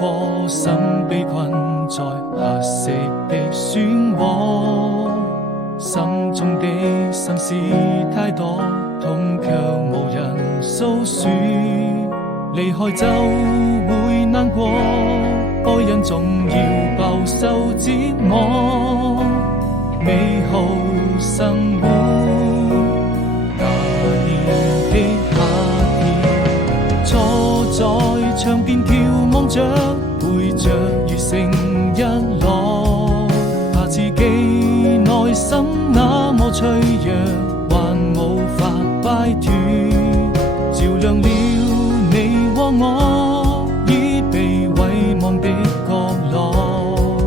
顆心被困在黑色的漩渦，心中的心事太多，痛卻無人訴說。離開就會難過，愛人總要飽受折磨。美好生活，那年的夏天，坐在窗邊眺望着，背着雨成日落，怕自己內心那麼脆弱，還無法擺脫，照亮了你和我已被遺忘的角落，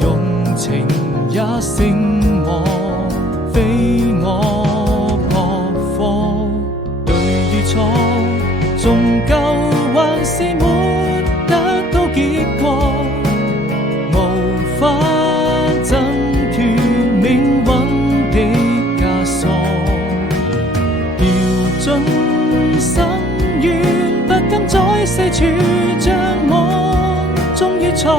用情也勝我，非我撲火。對與錯，終究還是沒得到結果，無法掙脫命運的枷鎖，掉進深淵，不敢再四處張望，終於才